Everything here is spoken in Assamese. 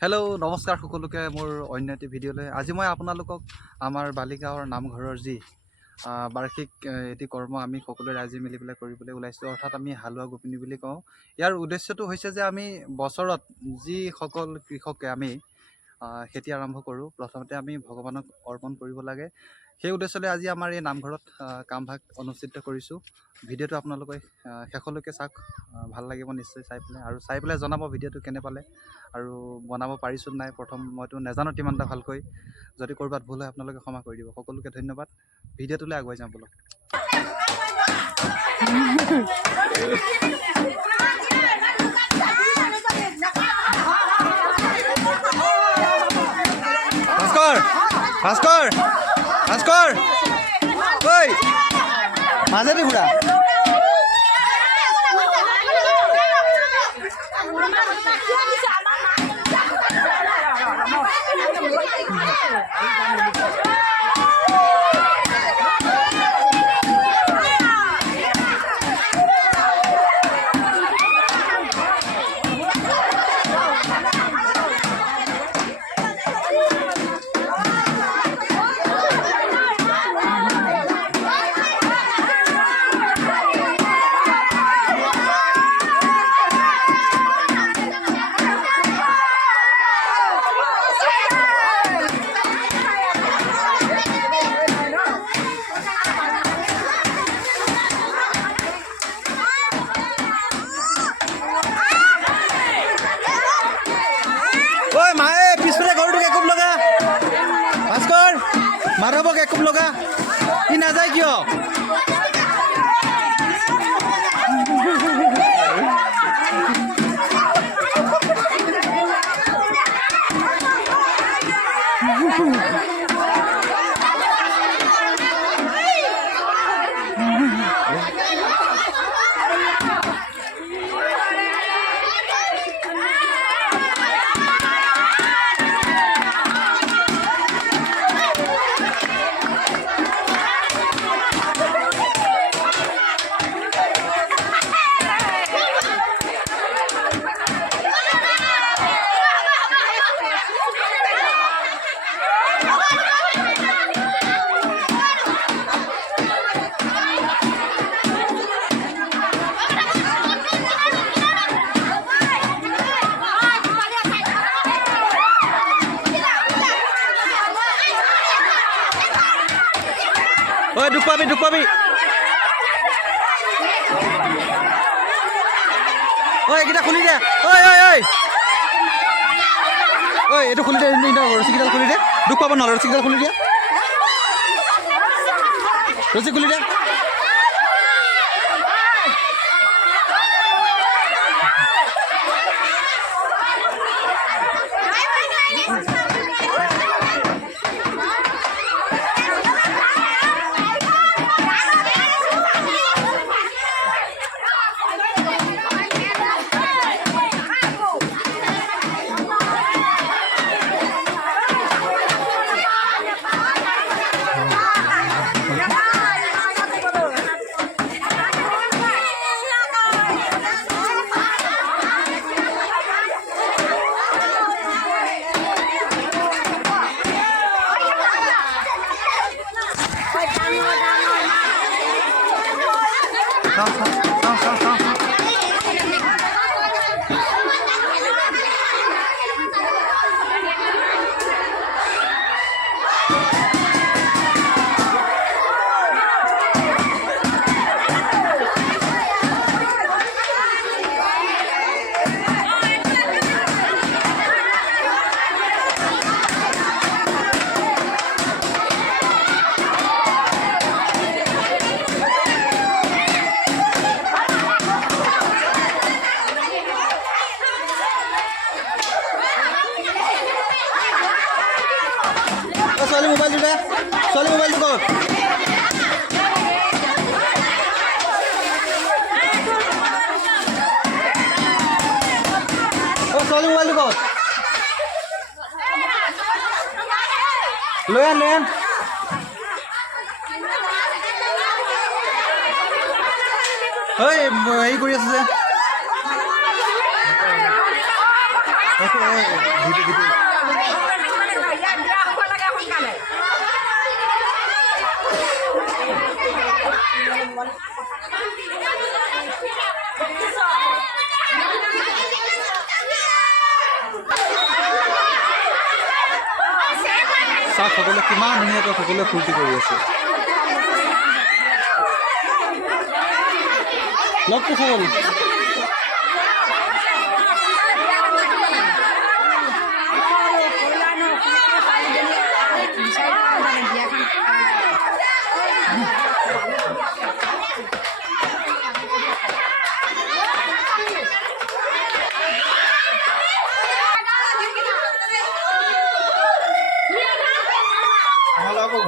হেল্ল' নমস্কাৰ সকলোকে মোৰ অন্য এটি ভিডিঅ'লৈ আজি মই আপোনালোকক আমাৰ বালিগাঁৱৰ নামঘৰৰ যি বাৰ্ষিক এটি কৰ্ম আমি সকলোৱে ৰাইজে মিলি পেলাই কৰিবলৈ ওলাইছোঁ অৰ্থাৎ আমি হালোৱা গোপিনী বুলি কওঁ। ইয়াৰ উদ্দেশ্যটো হৈছে যে আমি বছৰত যিসকল কৃষকে আমি খেতি আৰম্ভ কৰোঁ প্ৰথমতে আমি ভগৱানক অৰ্পণ কৰিব লাগে। সেই উদ্দেশ্যলৈ আজি আমাৰ এই নামঘৰত কামভাগ অনুষ্ঠিত কৰিছোঁ। ভিডিঅ'টো আপোনালোকে শেষলৈকে চাওক, ভাল লাগিব নিশ্চয় চাই পেলাই, আৰু চাই পেলাই জনাব ভিডিঅ'টো কেনে পালে আৰু বনাব পাৰিছোঁ নাই। প্ৰথম মইতো নাজানো ইমান এটা ভালকৈ, যদি ক'ৰবাত ভুল হয় আপোনালোকে ক্ষমা কৰি দিব। সকলোকে ধন্যবাদ। ভিডিঅ'টোলৈ আগুৱাই যাওঁ বলক। ভাস্কৰ ভাস্কৰ ভাস্কৰ ঐ মাজেদি ঘূৰা। ঐ মায়ে পিছফালে ঘৰটোক একোপ লগা। ভাস্কৰ মাধৱক একোপ লগা। ই নাযায় কিয়? ঐ দুখ পাবি দুখ পাবি। ঐ এইকেইটা খুলি দে। ঐ ঐ ঐ ঐ এইটো খুলি দে, ৰছীকেইডাল খুলি দে। দুখ পাব নহ'লে ৰছীকেইডাল খুলি দিয়া। ৰছী খুলি দে। ছোৱালী মোবাইলটো দে, ছোৱালী মোবাইলটো ক'ত? ছোৱালী মোবাইলটো ক'ত? লৈ আন লৈ আন। হেৰি কৰি আছে যে চাওক সকলোৱে কিমান ধুনীয়াকৈ সকলোৱে ফূৰ্তি কৰি আছে। লগটো খাব Halo aku.